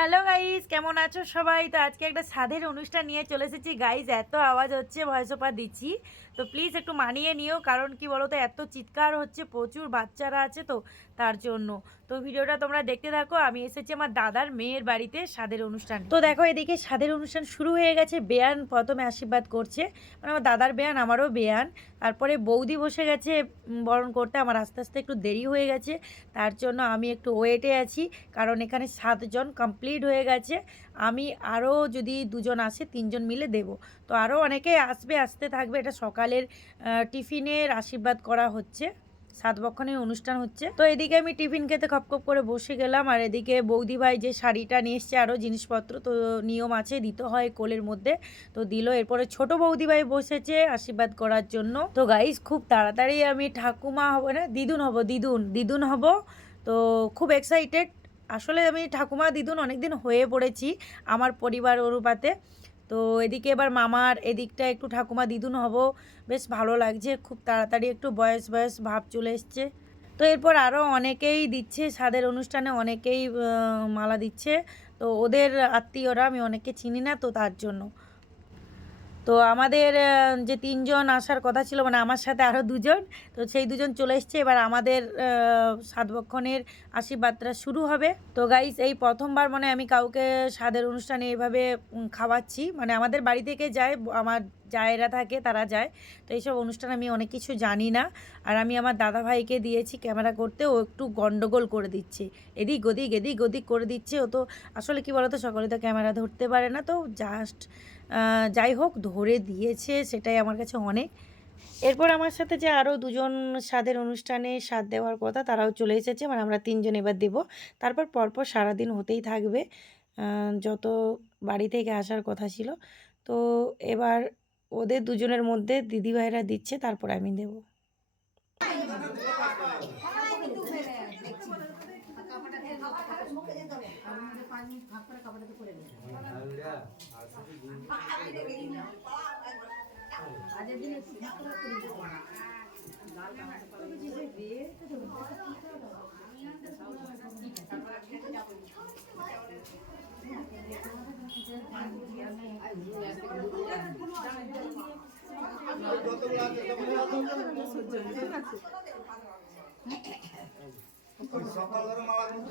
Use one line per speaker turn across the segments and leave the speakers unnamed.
Hello guys কেমন আছো সবাই? তো আজকে একটা স্বাদের অনুষ্ঠান নিয়ে চলে এসেছি। গাইজ এত আওয়াজ হচ্ছে ভয়েস ওপার দিচ্ছি। তো প্লিজ একটু মানিয়ে নিও, কারণ কি বলো তো এত চিৎকার হচ্ছে, প্রচুর বাচ্চারা আছে, তো তার জন্য। তো ভিডিওটা তোমরা দেখতে থাকো, আমি এসেছি আমার দাদার মেয়ের বাড়িতে স্বাদের অনুষ্ঠান। তো দেখো এদিকে স্বাদের অনুষ্ঠান শুরু হয়ে গেছে, বেয়ান প্রথমে আশীর্বাদ করছে। মানে আমার দাদার বেয়ান, আমারও বেয়ান। তারপরে বৌদি বসে গেছে বরণ করতে। আমার আস্তে আস্তে একটু দেরি হয়ে গেছে, তার জন্য আমি একটু ওয়েটে আছি, কারণ এখানে সাতজন কমপ্লিট হয়ে গেছে। আমি আরও যদি দুজন আসে, তিনজন মিলে দেব। তো আরও অনেকে আসবে, আসতে থাকবে। এটা সকালের টিফিনের আশীর্বাদ করা হচ্ছে। সাত বক্ষণের অনুষ্ঠান হচ্ছে। তো এদিকে আমি টিফিন খেতে খপ খপ করে বসে গেলাম আর এদিকে বৌদি ভাই যে শাড়িটা নিয়ে এসছে আরও জিনিসপত্র, তো নিয়ম আছে দিতে হয় কোলের মধ্যে। তো দিল, এরপরে ছোট বৌদি ভাই বসেছে আশীর্বাদ করার জন্য। তো গাইস খুব তাড়াতাড়ি আমি ঠাকুমা হব, না, দিদুন হব, দিদুন দিদুন হব। তো খুব এক্সাইটেড আসলে আমি ঠাকুমা, দিদুন অনেকদিন হয়ে পড়েছি আমার পরিবার অনুপাতে। তো এদিকে এবার মামার এদিকটা একটু ঠাকুমা দিদুন হব। বেশ ভালো লাগছে, খুব তাড়াতাড়ি একটু বয়স বয়স ভাব চলে এসছে। তো এরপর আরও অনেকেই দিচ্ছে, স্বাদের অনুষ্ঠানে অনেকেই মালা দিচ্ছে। তো ওদের আত্মীয়রা, আমি অনেককে চিনি না, তো তার জন্য। তো আমাদের যে তিনজন আসার কথা ছিল মানে আমার সাথে আরও দুজন, তো সেই দুজন চলে এসছে। এবার আমাদের সাতবক্ষণের আশীর্বাদটা শুরু হবে। তো গাইস এই প্রথমবার মানে আমি কাউকে স্বাদের অনুষ্ঠানে এইভাবে খাওয়াচ্ছি। মানে আমাদের বাড়ি থেকে যায় আমার জায়েরা থাকে, তারা যায়। তো এইসব অনুষ্ঠান আমি অনেক কিছু জানি না। আর আমি আমার দাদা ভাইকে দিয়েছি ক্যামেরা করতে, ও একটু গন্ডগোল করে দিচ্ছে। এদিক ওদিক এদিক ওদিক করে দিচ্ছে। ও তো আসলে কি বলতো, সকলে তো ক্যামেরা ধরতে পারে না। তো জাস্ট যাই হোক, ধরে দিয়েছে, সেটাই আমার কাছে অনেক। এরপর আমার সাথে যে আরও দুজন স্বাদের অনুষ্ঠানে স্বাদ দেওয়ার কথা, তারাও চলে এসেছে মানে আমরা তিনজন এবার দেব। তারপর পরপর সারাদিন হতেই থাকবে যত বাড়ি থেকে আসার কথা ছিল। তো এবার ওদের দুজনের মধ্যে দিদিভাইরা দিচ্ছে, তারপর আমি দেব।
সকালের মালা কিন্তু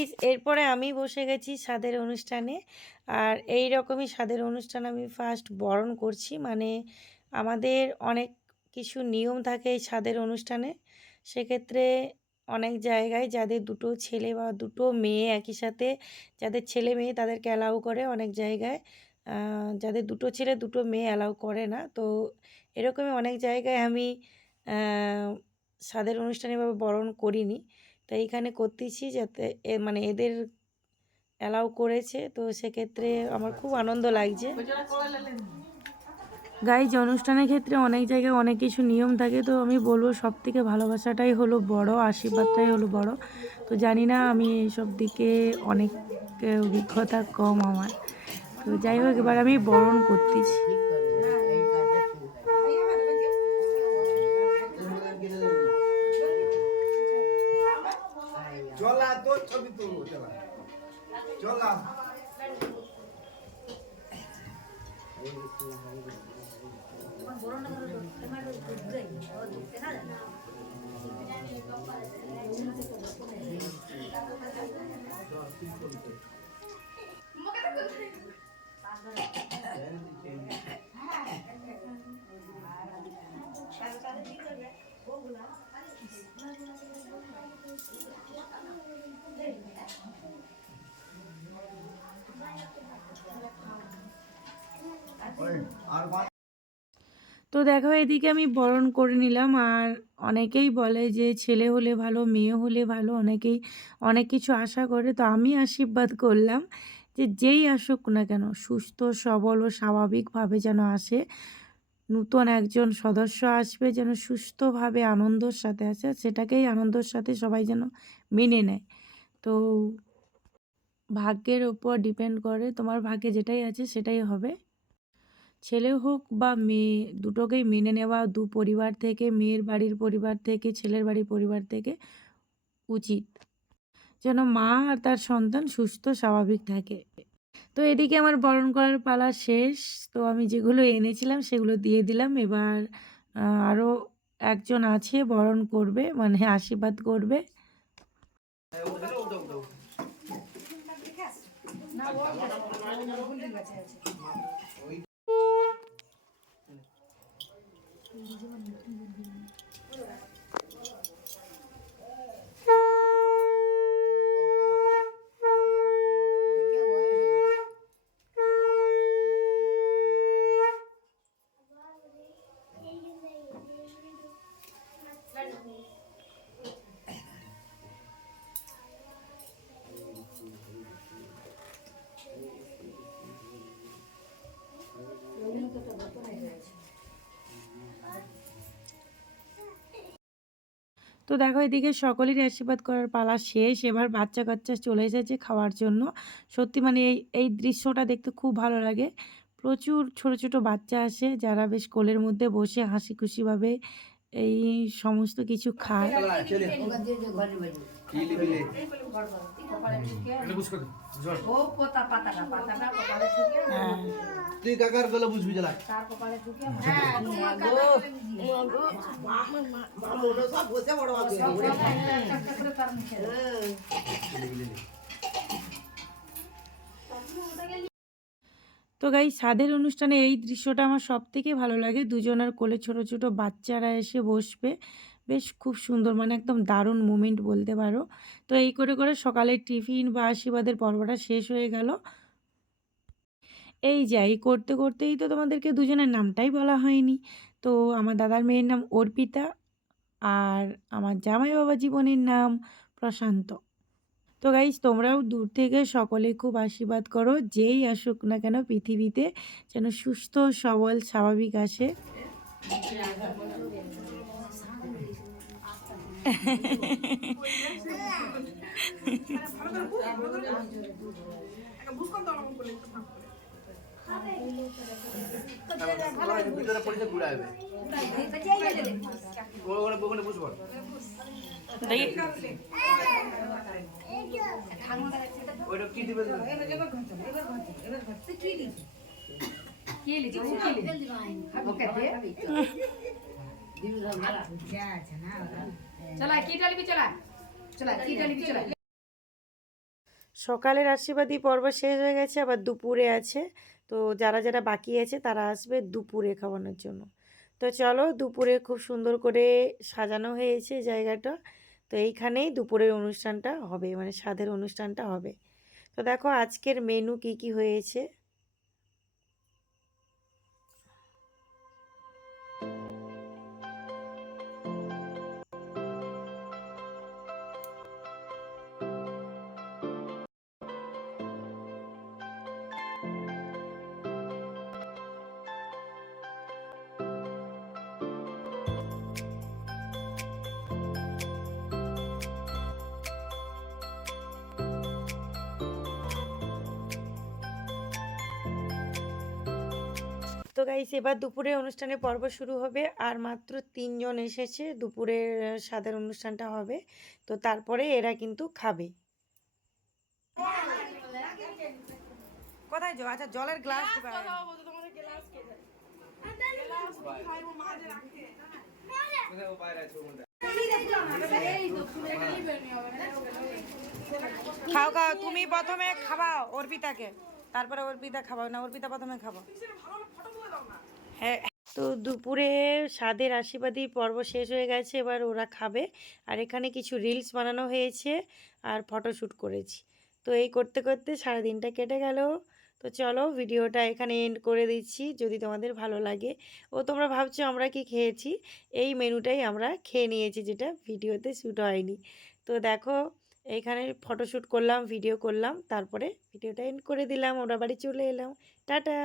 গাইজ এরপরে আমি বসে গেছি স্বাদের অনুষ্ঠানে। আর এই রকমই স্বাদের অনুষ্ঠান আমি ফার্স্ট বরণ করছি। মানে আমাদের অনেক কিছু নিয়ম থাকে এই স্বাদের অনুষ্ঠানে। সেক্ষেত্রে অনেক জায়গায় যাদের দুটো ছেলে বা দুটো মেয়ে একই সাথে, যাদের ছেলে মেয়ে তাদেরকে অ্যালাউ করে অনেক জায়গায়। যাদের দুটো ছেলে দুটো মেয়ে অ্যালাউ করে না। তো এরকমই অনেক জায়গায় আমি স্বাদের অনুষ্ঠানে এভাবে বরণ করিনি। তো এইখানে করতেছি যাতে মানে এদের অ্যালাউ করেছে। তো সেক্ষেত্রে আমার খুব আনন্দ লাগছে। গাইজ অনুষ্ঠানের ক্ষেত্রে অনেক জায়গায় অনেক কিছু নিয়ম থাকে। তো আমি বলব সব থেকে ভালোবাসাটাই হলো বড়, আশীর্বাদটাই হলো বড়। তো জানি না, আমি এইসব দিকে অনেক অভিজ্ঞতা কম আমার। তো যাই হোক, এবার আমি বরণ করতেছি।
ওই, আর
তো দেখো, এদিকে আমি বরণ করে নিলাম। আর অনেকেই বলে যে, ছেলে হলে ভালো, মেয়ে হলে ভালো, অনেকেই অনেক কিছু আশা করে। তো আমি আশীর্বাদ করলাম যে, যেই আসুক না কেন, সুস্থ, সবল ও স্বাভাবিকভাবে যেন আসে। নূতন একজন সদস্য আসবে, যেন সুস্থভাবে আনন্দর সাথে আসে সেটাকেই আনন্দর সাথে সবাই যেন মেনে নেয়। তো ভাগ্যের ওপর ডিপেন্ড করে, তোমার ভাগ্যে যেটাই আছে সেটাই হবে। ছেলে হোক বা মেয়ে দুটোকেই মেনে নেওয়া দু পরিবার থেকে মেয়ের বাড়ির পরিবার থেকে ছেলের বাড়ির পরিবার থেকে উচিত। যেন মা আর তার সন্তান সুস্থ স্বাভাবিক থাকে। তো এদিকে আমার বরণ করার পালা শেষ। তো আমি যেগুলো এনেছিলাম সেগুলো দিয়ে দিলাম। এবার আরও একজন আছে বরণ করবে মানে আশীর্বাদ করবে। Thank you. তো দেখো এদিকে সকলেরই আশীর্বাদ করার পালা শেষ। এবার বাচ্চা কাচ্চা চলে এসেছে খাওয়ার জন্য। সত্যি মানে এই এই দৃশ্যটা দেখতে খুব ভালো লাগে। প্রচুর ছোট ছোট বাচ্চা আসে যারা বেশ কোলের মধ্যে বসে হাসি খুশিভাবে এই সমস্ত কিছু খায়। হ্যাঁ। তো গাই স্বাদের অনুষ্ঠানে এই দৃশ্যটা আমার সব থেকে ভালো লাগে। দুজনের কোলে ছোট ছোট বাচ্চারা এসে বসবে। বেশ খুব সুন্দর মানে একদম দারুণ মুমেন্ট বলতে পারো। তো এই করে করে সকালের টিফিন বা আশীর্বাদের পর্বটা শেষ হয়ে গেল। এই যাই করতে, করতেই তো তোমাদেরকে দুজনের নামটাই বলা হয়নি। তো আমার দাদার মেয়ের নাম অর্পিতা আর আমার জামাই বাবা জীবনের নাম প্রশান্ত। তো গাইজ তোমরাও দূর থেকে সকলে খুব আশীর্বাদ করো যেই আসুক না কেন পৃথিবীতে যেন সুস্থ সবল স্বাভাবিক আসে।
ভিতরে পড়ে ঘুরাবে বুঝব
চলা কি ডালিবি চলা চলা কি ডালিবি চলা
সকালের আশীর্বাদী পর্ব শেষ হয়ে গেছে আবার দুপুরে আছে। তো যারা যারা বাকি আছে তারা আসবে দুপুরে খাওয়ানোর জন্য। তো চলো দুপুরে খুব সুন্দর করে সাজানো হয়েছে জায়গাটা। তো এইখানেই দুপুরের অনুষ্ঠানটা হবে মানে স্বাদের অনুষ্ঠানটা হবে। তো দেখো আজকের মেনু কি কি হয়েছে? তো গাইস এবার দুপুরে অনুষ্ঠানে পর্ব শুরু হবে আর মাত্র তিনজন এসেছে দুপুরের স্বাদের অনুষ্ঠানটা হবে। তো তারপরে এরা কিন্তু খাবে। কোথায় যাও আচ্ছা জলের গ্লাস খাও খাও তুমি প্রথমে খাওয়াও অর্পিতাকে। তারপরে অর্পিতা খাওয়াও না অর্পিতা প্রথমে খাব। হ্যাঁ তো দুপুরে স্বাদের আশীর্বাদী পর্ব শেষ হয়ে গেছে এবার ওরা খাবে। আর এখানে কিছু রিলস বানানো হয়েছে আর ফটোশ্যুট করেছি। তো এই করতে করতে সারাদিনটা কেটে গেল। তো চলো ভিডিওটা এখানে এন্ড করে দিচ্ছি যদি তোমাদের ভালো লাগে। ও তোমরা ভাবছ আমরা কি খেয়েছি? এই মেনুটাই আমরা খেয়ে নিয়েছি যেটা ভিডিওতে শ্যুট হয়নি। তো দেখো এইখানে ফটোশ্যুট করলাম ভিডিও করলাম, তারপরে ভিডিওটা এন্ড করে দিলাম, ওরা বাড়ি চলে এলাম। টাটা!